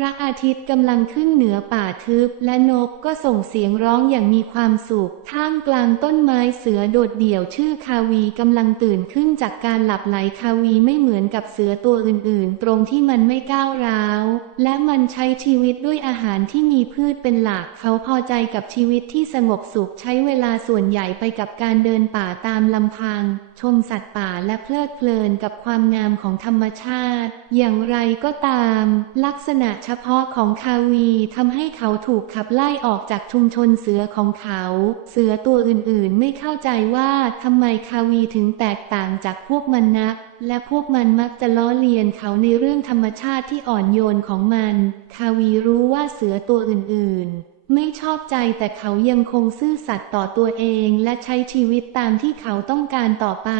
พระอาทิตย์กำลังขึ้นเหนือป่าทึบ และนกก็ส่งเสียงร้องอย่างมีความสุข ท่ามกลางต้นไม้เสือโดดเดี่ยวชื่อคาวีกำลังตื่นขึ้นจากการหลับไหลคาวีไม่เหมือนกับเสือตัวอื่นๆ ตรงที่มันไม่ก้าวร้าว และมันใช้ชีวิตด้วยอาหารที่มีพืชเป็นหลัก เขาพอใจกับชีวิตที่สงบสุขใช้เวลาส่วนใหญ่ไปกับการเดินป่าตามลำพัง ชมสัตว์ป่าและเพลิดเพลินกับความงามของธรรมชาติ อย่างไรก็ตาม ลักษณะเฉพาะของคาวีทำให้เขาถูกขับไล่ออกจากชุมชนเสือของเขา เสือตัวอื่นๆไม่เข้าใจว่าทำไมคาวีถึงแตกต่างจากพวกมันนักและพวกมันมักจะล้อเลียนเขาในเรื่องธรรมชาติที่อ่อนโยนของมัน คาวีรู้ว่าเสือตัวอื่นๆ ไม่ชอบใจแต่เขายังคงซื่อสัตย์ต่อตัวเองและใช้ชีวิตตามที่เขาต้องการต่อไป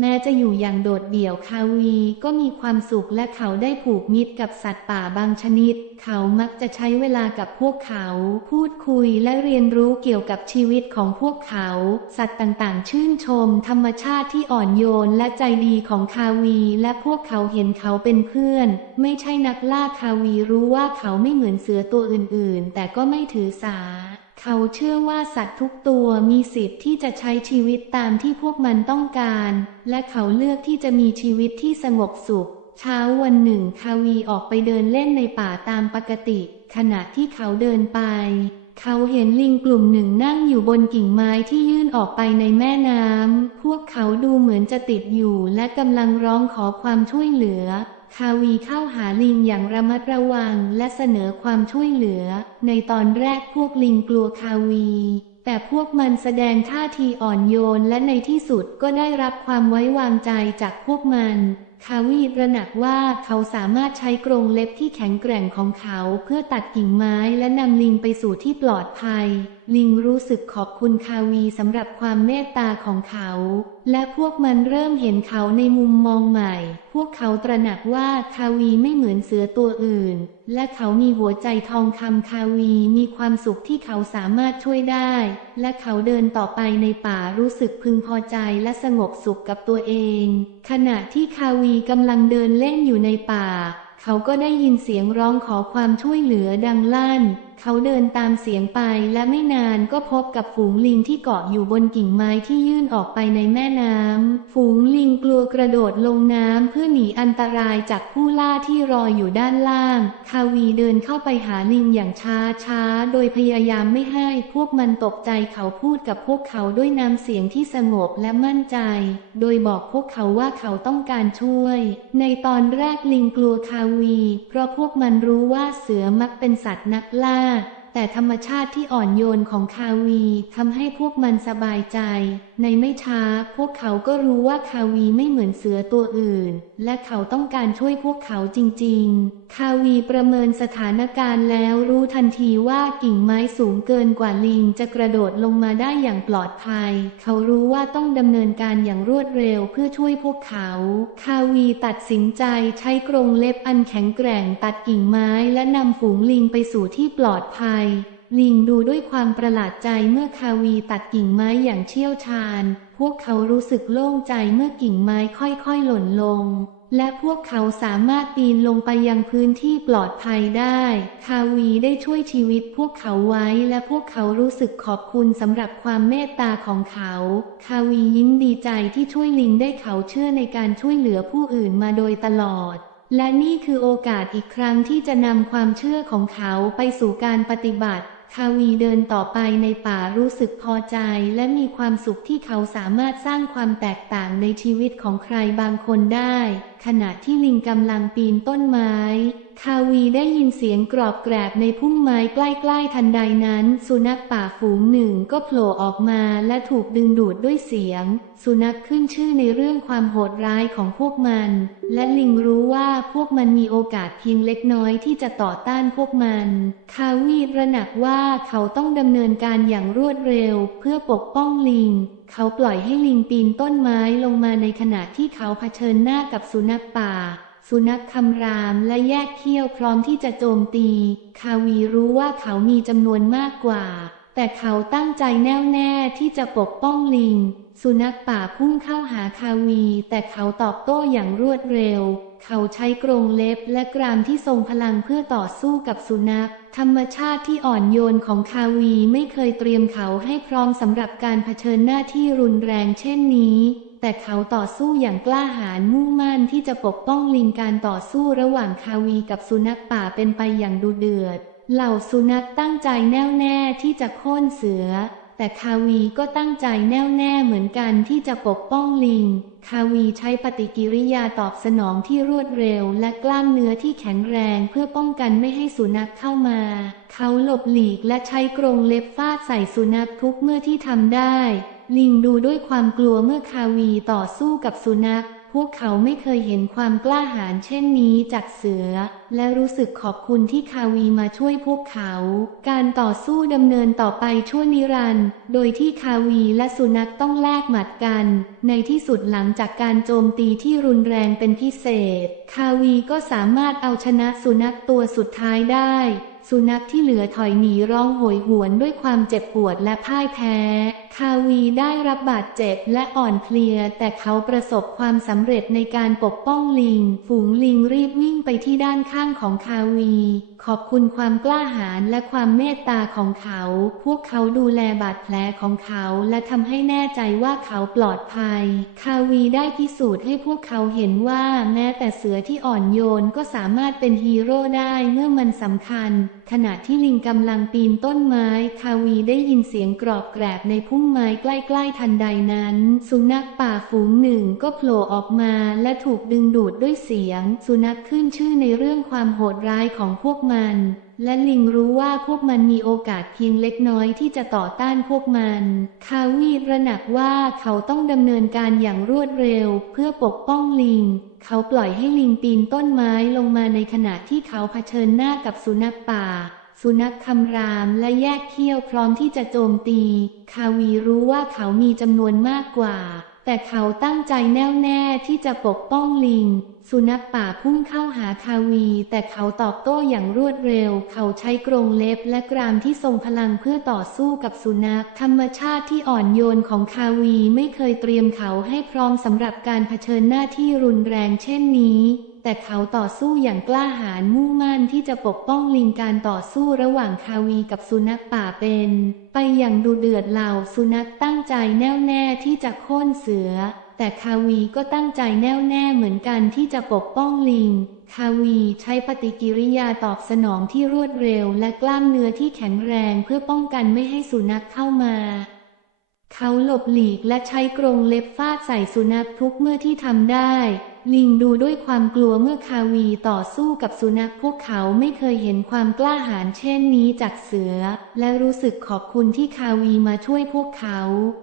แม้จะอยู่อย่างโดดเดี่ยวคาวีก็มีความสุขและเขาได้ผูกมิตรกับสัตว์ป่าบางชนิด เขามักจะใช้เวลากับพวกเขา พูดคุยและเรียนรู้เกี่ยวกับชีวิตของพวกเขา สัตว์ต่างๆ ชื่นชม ธรรมชาติที่อ่อนโยนและใจดีของคาวีและพวกเขาเห็นเขาเป็นเพื่อน ไม่ใช่นักล่าคาวีรู้ว่าเขาไม่เหมือนเสือตัวอื่นๆ แต่ก็ไม่ถือสา เขาเชื่อว่าสัตว์ทุกตัวมีสิทธิ์ที่จะใช้ชีวิตตามที่พวกมันต้องการ และเขาเลือกที่จะมีชีวิตที่สงบสุข เช้าวันหนึ่งคาวีออกไปเดินเล่นในป่าตามปกติ ขณะที่เขาเดินไป เขาเห็นลิงกลุ่มหนึ่งนั่งอยู่บนกิ่งไม้ที่ยื่นออกไปในแม่น้ำ พวกเขาดูเหมือนจะติดอยู่และกำลังร้องขอความช่วยเหลือ คาวีเข้าหาลิงอย่างระมัดระวังและเสนอความช่วยเหลือ ในตอนแรกพวกลิงกลัวคาวี แต่พวกมันแสดงท่าทีอ่อนโยนและในที่สุดก็ได้รับความไว้วางใจจากพวกมัน คาวีตระหนักว่าเขาสามารถใช้กรงเล็บที่แข็งแกร่งของเขาเพื่อตัดกิ่งไม้และนำลิงไปสู่ที่ปลอดภัย ลิงรู้สึกขอบคุณคาวีสำหรับความเมตตาของเขา และพวกมันเริ่มเห็นเขาในมุมมองใหม่ พวกเขาตระหนักว่าคาวีไม่เหมือนเสือตัวอื่น และเขามีหัวใจทองคำคาวีมีความสุขที่เขาสามารถช่วยได้และเขาเดินต่อไปในป่ารู้สึกพึงพอใจและสงบสุขกับตัวเอง ขณะที่คาวีกำลังเดินเล่นอยู่ในป่า เขาก็ได้ยินเสียงร้องขอความช่วยเหลือดังลั่นเขาเดินตามเสียงไปและไม่นานก็พบกับฝูงลิงที่เกาะอยู่บนกิ่งไม้ที่ยื่นออกไปในแม่น้ำ ฝูงลิงกลัวกระโดดลงน้ำเพื่อหนีอันตรายจากผู้ล่าที่รออยู่ด้านล่าง คาวีเดินเข้าไปหาลิงอย่างช้าช้าๆโดยพยายามไม่ให้พวกมันตกใจเขาพูดกับพวกเขาด้วยน้ำเสียงที่สงบและมั่นใจ โดยบอกพวกเขาว่าเขาต้องการช่วย ในตอนแรกลิงกลัวคาวี เพราะพวกมันรู้ว่าเสือมักเป็นสัตว์นักล่าแต่ธรรมชาติที่อ่อนโยนของคาวีทำให้พวกมันสบายใจในไม่ช้าพวกเขาก็รู้ว่าคาวีไม่เหมือนเสือตัวอื่น และเขาต้องการช่วยพวกเขาจริง ๆ คาวีประเมินสถานการณ์แล้วรู้ทันทีว่ากิ่งไม้สูงเกินกว่าลิงจะกระโดดลงมาได้อย่างปลอดภัย เขารู้ว่าต้องดำเนินการอย่างรวดเร็วเพื่อช่วยพวกเขา คาวีตัดสินใจใช้กรงเล็บอันแข็งแกร่งตัดกิ่งไม้และนำฝูงลิงไปสู่ที่ปลอดภัย ลิงดูด้วยความประหลาดใจเมื่อคาวีตัดกิ่งไม้อย่างเชี่ยวชาญ พวกเขารู้สึกโล่งใจเมื่อกิ่งไม้ค่อยๆหล่นลง และพวกเขาสามารถปีนลงไปยังพื้นที่ปลอดภัยได้ คาวีได้ช่วยชีวิตพวกเขาไว้และพวกเขารู้สึกขอบคุณสำหรับความเมตตาของเขา คาวียิ้มดีใจที่ช่วยลิงได้เขาเชื่อในการช่วยเหลือผู้อื่นมาโดยตลอดและนี่คือโอกาสอีกครั้งที่จะนำความเชื่อของเขาไปสู่การปฏิบัติ คาวีเดินต่อไปในป่ารู้สึกพอใจ และมีความสุขที่เขาสามารถสร้างความแตกต่างในชีวิตของใครบางคนได้ ขณะที่ลิงกำลังปีนต้นไม้ คาวีได้ยินเสียงกรอบแกรบในพุ่มไม้ใกล้ๆทันใดนั้น สุนัขป่าฝูงหนึ่งก็โผล่ออกมาและถูกดึงดูดด้วยเสียง สุนัขขึ้นชื่อในเรื่องความโหดร้ายของพวกมัน และลิงรู้ว่าพวกมันมีโอกาสเพียงเล็กน้อยที่จะต่อต้านพวกมัน คาวีระหนักว่าเขาต้องดำเนินการอย่างรวดเร็ว เพื่อปกป้องลิง เขาปล่อยให้ลิงปีนต้นไม้ลงมาในขณะที่เขาเผชิญหน้ากับสุนัขป่า สุนัขคำรามและแยกเขี้ยวพร้อมที่จะโจมตี คาวีรู้ว่าเขามีจำนวนมากกว่า แต่เขาตั้งใจแน่วแน่ที่จะปกป้องลิง สุนัขป่าพุ่งเข้าหาคาวี แต่เขาตอบโต้อย่างรวดเร็ว เขาใช้กรงเล็บและกรามที่ทรงพลังเพื่อต่อสู้กับสุนัข ธรรมชาติที่อ่อนโยนของคาวีไม่เคยเตรียมเขาให้พร้อมสำหรับการเผชิญหน้าที่รุนแรงเช่นนี้แต่เขาต่อสู้อย่างกล้าหาญมุ่งมั่นที่จะปกป้องลิงการต่อสู้ระหว่างคาวีกับสุนัขป่าเป็นไปอย่างดุเดือด เหล่าสุนัขตั้งใจแน่วแน่ที่จะโค่นเสือ แต่คาวีก็ตั้งใจแน่วแน่เหมือนกันที่จะปกป้องลิง คาวีใช้ปฏิกิริยาตอบสนองที่รวดเร็วและกล้ามเนื้อที่แข็งแรงเพื่อป้องกันไม่ให้สุนัขเข้ามา เขาหลบหลีกและใช้กรงเล็บฟาดใส่สุนัขทุกเมื่อที่ทำได้ ลิงดูด้วยความกลัวเมื่อคาวีต่อสู้กับสุนัข พวกเขาไม่เคยเห็นความกล้าหาญเช่นนี้จากเสือ และรู้สึกขอบคุณที่คาวีมาช่วยพวกเขา การต่อสู้ดำเนินต่อไปชั่วนิรันด์โดยที่คาวีและสุนัขต้องแลกหมัดกัน ในที่สุดหลังจากการโจมตีที่รุนแรงเป็นพิเศษ คาวีก็สามารถเอาชนะสุนัขตัวสุดท้ายได้ สุนัขที่เหลือถอยหนีร้องโหยหวนด้วยความเจ็บปวดและพ่ายแพ้ คาวีได้รับบาดเจ็บและอ่อนเพลีย แต่เขาประสบความสำเร็จในการปกป้องลิง ฝูงลิงรีบวิ่งไปที่ด้านข้างของคาวี ขอบคุณความกล้าหาญและความเมตตาของเขา พวกเขาดูแลบาดแผลของเขาและทำให้แน่ใจว่าเขาปลอดภัย คาวีได้พิสูจน์ให้พวกเขาเห็นว่าแม้แต่เสือที่อ่อนโยนก็สามารถเป็นฮีโร่ได้เมื่อมันสำคัญ ขณะที่ลิงกำลังปีนต้นไม้ คาวีได้ยินเสียงกรอบแกรบในพุ่มไม้ใกล้ๆทันใดนั้น สุนัขป่าฝูงหนึ่งก็โผล่ออกมาและถูกดึงดูดด้วยเสียง สุนัขขึ้นชื่อในเรื่องความโหดร้ายของพวกมันและลิงรู้ว่าพวกมันมีโอกาสเพียงเล็กน้อยที่จะต่อต้านพวกมัน คาวีระหนักว่าเขาต้องดำเนินการอย่างรวดเร็ว เพื่อปกป้องลิง เขาปล่อยให้ลิงปีนต้นไม้ลงมาในขณะที่เขาเผชิญหน้ากับสุนัขป่าสุนัขคำรามและแยกเขี้ยวพร้อมที่จะโจมตี คาวีรู้ว่าเขามีจำนวนมากกว่า แต่เขาตั้งใจแน่วแน่ที่จะปกป้องลิง สุนัขป่าพุ่งเข้าหาคาวี แต่เขาตอบโต้อย่างรวดเร็ว เขาใช้กรงเล็บและกรามที่ทรงพลังเพื่อต่อสู้กับสุนัข ธรรมชาติที่อ่อนโยนของคาวีไม่เคยเตรียมเขาให้พร้อมสำหรับการเผชิญหน้าที่รุนแรงเช่นนี้ แต่เขาต่อสู้อย่างกล้าหาญมุ่งมั่นที่จะปกป้องลิงการต่อสู้ระหว่างคาวีกับสุนัขป่าเป็น ไปอย่างดูเดือดเหล่าสุนัขตั้งใจแน่วแน่ที่จะโค่นเสือ แต่คาวีก็ตั้งใจแน่วแน่เหมือนกันที่จะปกป้องลิง คาวีใช้ปฏิกิริยาตอบสนองที่รวดเร็วและกล้ามเนื้อที่แข็งแรงเพื่อป้องกันไม่ให้สุนัขเข้ามาเขาหลบหลีกและใช้กรงเล็บฟาดใส่สุนัขทุกเมื่อที่ทำได้ ลิงดูด้วยความกลัวเมื่อคาวีต่อสู้กับสุนัขพวกเขาไม่เคยเห็นความกล้าหาญเช่นนี้จากเสือ และรู้สึกขอบคุณที่คาวีมาช่วยพวกเขา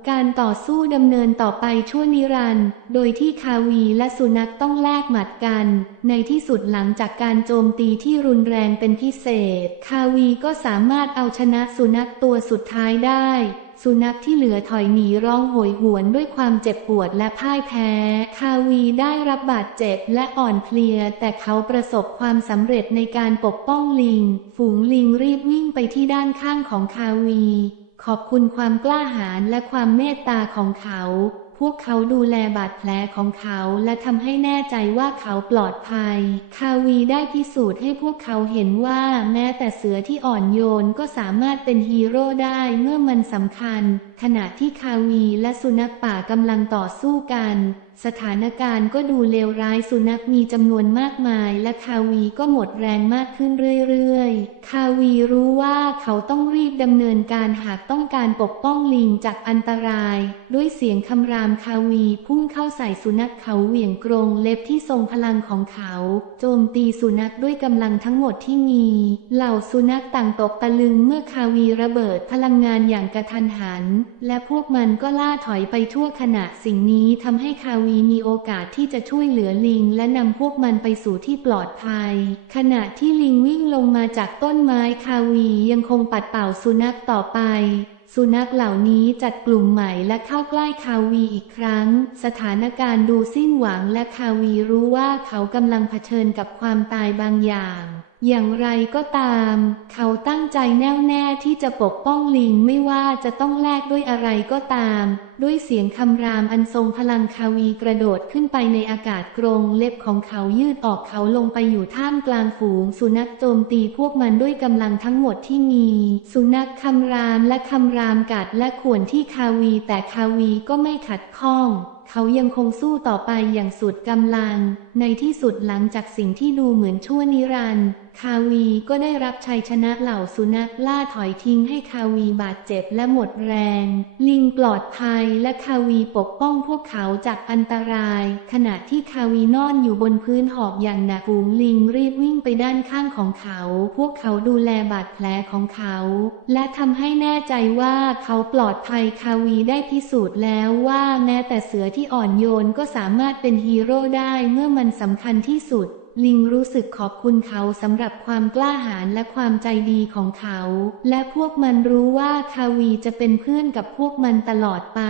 การต่อสู้ดำเนินต่อไปชั่วนิรันดร์โดยที่คาวีและสุนัขต้องแลกหมัดกัน ในที่สุดหลังจากการโจมตีที่รุนแรงเป็นพิเศษ คาวีก็สามารถเอาชนะสุนัขตัวสุดท้ายได้ สุนัขที่เหลือถอยหนีร้องโหยหวนด้วยความเจ็บปวดและพ่ายแพ้ คาวีได้รับบาดเจ็บและอ่อนเพลีย แต่เขาประสบความสำเร็จในการปกป้องลิง ฝูงลิงรีบวิ่งไปที่ด้านข้างของคาวี ขอบคุณความกล้าหาญและความเมตตาของเขา พวกเขาดูแลบาดแผลของเขาและทำให้แน่ใจว่าเขาปลอดภัย คาวีได้พิสูจน์ให้พวกเขาเห็นว่าแม้แต่เสือที่อ่อนโยนก็สามารถเป็นฮีโร่ได้เมื่อมันสำคัญ ขณะที่คาวีและสุนัขป่ากำลังต่อสู้กัน สถานการณ์ก็ดูเลวร้ายสุนัขมีจำนวนมากมาย และคาวีก็หมดแรงมากขึ้นเรื่อยๆ คาวีรู้ว่าเขาต้องรีบดำเนินการหากต้องการปกป้องลิงจากอันตราย ด้วยเสียงคำรามคาวีพุ่งเข้าใส่สุนัขเขาเหวี่ยงกรงเล็บที่ทรงพลังของเขา โจมตีสุนัขด้วยกำลังทั้งหมดที่มี เหล่าสุนัขต่างตกตะลึงเมื่อคาวีระเบิดพลังงานอย่างกระทันหัน และพวกมันก็ล่าถอยไปทั่วขณะสิ่งนี้ทำให้คาวีมีโอกาสที่จะช่วยเหลือลิงและนำพวกมันไปสู่ที่ปลอดภัย ขณะที่ลิงวิ่งลงมาจากต้นไม้คาวียังคงปัดเป่าสุนัขต่อไปสุนัขเหล่านี้จัดกลุ่มใหม่และเข้าใกล้คาวีอีกครั้ง สถานการณ์ดูสิ้นหวังและคาวีรู้ว่าเขากำลังเผชิญกับความตายบางอย่าง อย่างไรก็ตาม เขาตั้งใจแน่วแน่ที่จะปกป้องลิงไม่ว่าจะต้องแลกด้วยอะไรก็ตาม ด้วยเสียงคำรามอันทรงพลังคาวีกระโดดขึ้นไปในอากาศกรงเล็บของเขายืดออกเขาลงไปอยู่ท่ามกลางฝูง สุนัขโจมตีพวกมันด้วยกำลังทั้งหมดที่มี สุนัขคำรามและคำรามกัดและข่วนที่คาวี แต่คาวีก็ไม่ขัดข้อง เขายังคงสู้ต่อไปอย่างสุดกำลัง ในที่สุดหลังจากสิ่งที่ดูเหมือนชั่วนิรันดร์คาวีก็ได้รับชัยชนะเหล่าสุนัขล่าถอยทิ้งให้คาวีบาดเจ็บและหมดแรง ลิงปลอดภัยและคาวีปกป้องพวกเขาจากอันตราย ขณะที่คาวีนอนอยู่บนพื้นหอบอย่างหนักฝูงลิงรีบวิ่งไปด้านข้างของเขา พวกเขาดูแลบาดแผลของเขา และทำให้แน่ใจว่าเขาปลอดภัยคาวีได้พิสูจน์แล้วว่าแม้แต่เสือที่อ่อนโยนก็สามารถเป็นฮีโร่ได้เมื่อมันสำคัญที่สุด ลิงรู้สึกขอบคุณเขาสำหรับความกล้าหาญและความใจดีของเขา และพวกมันรู้ว่าคาวีจะเป็นเพื่อนกับพวกมันตลอดไป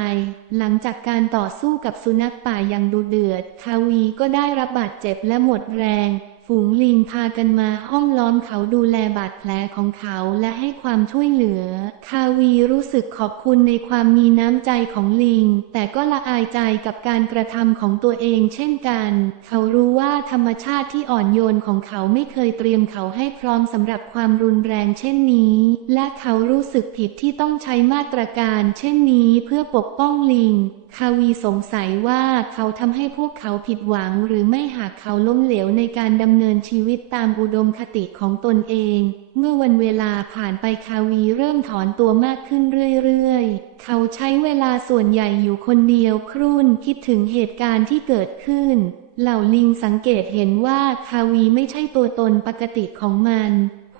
หลังจากการต่อสู้กับสุนัขป่าอย่างดุเดือด คาวีก็ได้รับบาดเจ็บและหมดแรง ฝูงลิงพากันมาห้อมล้อมเขาดูแลบาดแผลของเขาและให้ความช่วยเหลือ คาวีรู้สึกขอบคุณในความมีน้ำใจของลิง แต่ก็ละอายใจกับการกระทำของตัวเองเช่นกัน เขารู้ว่าธรรมชาติที่อ่อนโยนของเขาไม่เคยเตรียมเขาให้พร้อมสำหรับความรุนแรงเช่นนี้ และเขารู้สึกผิดที่ต้องใช้มาตรการ เช่นนี้เพื่อปกป้องลิงคาวีสงสัยว่าเขาทำให้พวกเขาผิดหวังหรือไม่หากเขาล้มเหลวในการดำเนินชีวิตตามอุดมคติของตนเอง เมื่อวันเวลาผ่านไปคาวีเริ่มถอนตัวมากขึ้นเรื่อยๆ เขาใช้เวลาส่วนใหญ่อยู่คนเดียวครุ่นคิดถึงเหตุการณ์ที่เกิดขึ้น เหล่าลิงสังเกตเห็นว่าคาวีไม่ใช่ตัวตนปกติของมัน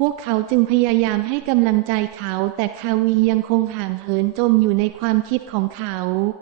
พวกเขาจึงพยายามให้กำลังใจเขา แต่คาวียังคงห่างเหินจมอยู่ในความคิดของเขา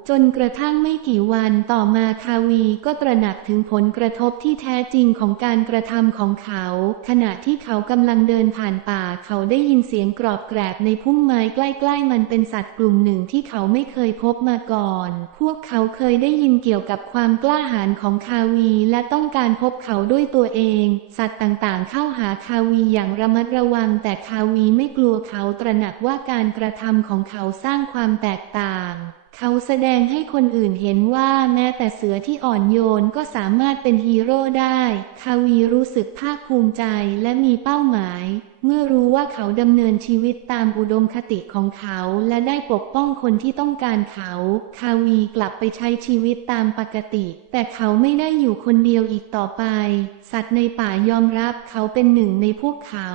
จนกระทั่งไม่กี่วันต่อมาคาวีก็ตระหนักถึงผลกระทบที่แท้จริงของการกระทำของเขา ขณะที่เขากำลังเดินผ่านป่า เขาได้ยินเสียงกรอบแกรบในพุ่มไม้ใกล้ๆ มันเป็นสัตว์กลุ่มหนึ่งที่เขาไม่เคยพบมาก่อน พวกเขาเคยได้ยินเกี่ยวกับความกล้าหาญของคาวีและต้องการพบเขาด้วยตัวเอง สัตว์ต่างๆ เข้าหาคาวีอย่างระมัดระวังแต่คาวีไม่กลัวเขาตระหนักว่าการกระทำของเขาสร้างความแตกต่าง เขาแสดงให้คนอื่นเห็นว่าแม้แต่เสือที่อ่อนโยนก็สามารถเป็นฮีโร่ได้ คาวีรู้สึกภาคภูมิใจและมีเป้าหมาย เมื่อรู้ว่าเขาดำเนินชีวิตตามอุดมคติของเขาและได้ปกป้องคนที่ต้องการเขา คาวีกลับไปใช้ชีวิตตามปกติ แต่เขาไม่ได้อยู่คนเดียวอีกต่อไป สัตว์ในป่ายอมรับเขาเป็นหนึ่งในพวกเขา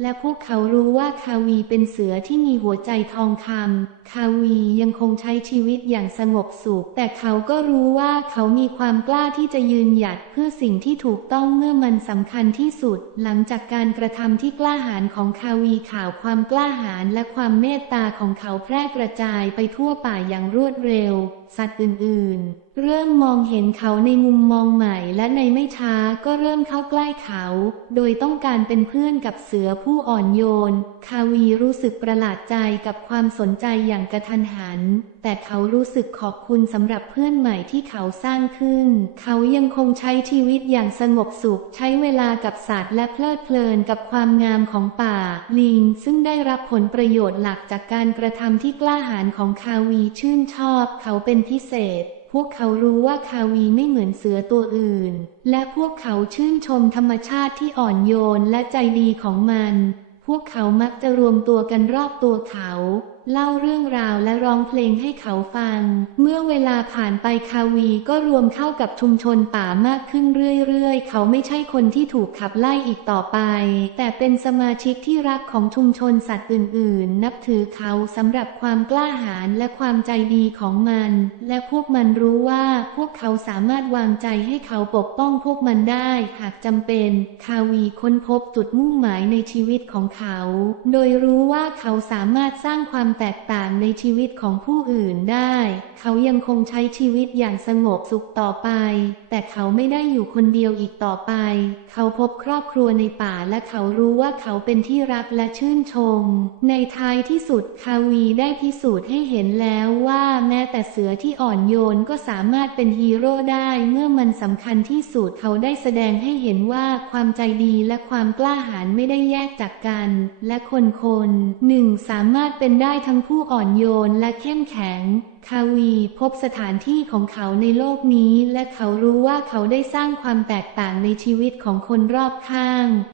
และพวกเขารู้ว่าคาวีเป็นเสือที่มีหัวใจทองคำคาวียังคงใช้ชีวิตอย่างสงบสุข แต่เขาก็รู้ว่าเขามีความกล้าที่จะยืนหยัดเพื่อสิ่งที่ถูกต้องเมื่อมันสำคัญที่สุด หลังจากการกระทำที่กล้าหาญของคาวีข่าวความกล้าหาญและความเมตตาของเขาแพร่กระจายไปทั่วป่าอย่างรวดเร็ว สัตว์อื่นๆ เริ่มมองเห็นเขาในมุมมองใหม่และในไม่ช้าก็เริ่มเข้าใกล้เขา โดยต้องการเป็นเพื่อนกับเสือผู้อ่อนโยน คาวีรู้สึกประหลาดใจกับความสนใจอย่างกระทันหัน แต่เขารู้สึกขอบคุณสำหรับเพื่อนใหม่ที่เขาสร้างขึ้น เขายังคงใช้ชีวิตอย่างสงบสุข ใช้เวลากับสัตว์และเพลิดเพลินกับความงามของป่า ลิง ซึ่งได้รับผลประโยชน์หลักจากการกระทำที่กล้าหาญของคาวีชื่นชอบ เขาเป็นพิเศษ พวกเขารู้ว่าคาวีไม่เหมือนเสือตัวอื่น และพวกเขาชื่นชมธรรมชาติที่อ่อนโยนและใจดีของมัน พวกเขามักจะรวมตัวกันรอบตัวเขา เล่าเรื่องราวและร้องเพลงให้เขาฟัง เมื่อเวลาผ่านไปคาวีก็รวมเข้ากับชุมชนป่ามากขึ้นเรื่อยๆ เขาไม่ใช่คนที่ถูกขับไล่อีกต่อไป แต่เป็นสมาชิกที่รักของชุมชนสัตว์อื่น ๆ นับถือเขาสำหรับความกล้าหาญและความใจดีของมัน และพวกมันรู้ว่าพวกเขาสามารถวางใจให้เขาปกป้องพวกมันได้ หากจำเป็น คาวีค้นพบจุดมุ่งหมายในชีวิตของเขา โดยรู้ว่าเขาสามารถสร้างความแตกต่างในชีวิตของผู้อื่นได้ เขายังคงใช้ชีวิตอย่างสงบสุขต่อไป แต่เขาไม่ได้อยู่คนเดียวอีกต่อไป เขาพบครอบครัวในป่าและเขารู้ว่าเขาเป็นที่รักและชื่นชม ในท้ายที่สุดคาวีได้พิสูจน์ให้เห็นแล้วว่าแม้แต่เสือที่อ่อนโยนก็สามารถเป็นฮีโร่ได้เมื่อมันสำคัญที่สุดเขาได้แสดงให้เห็นว่าความใจดีและความกล้าหาญไม่ได้แยกจากกัน และคนคนหนึ่งสามารถเป็นได้ทั้งผู้อ่อนโยนและเข้มแข็ง คาวีพบสถานที่ของเขาในโลกนี้ และเขารู้ว่าเขาได้สร้างความแตกต่างในชีวิตของคนรอบข้าง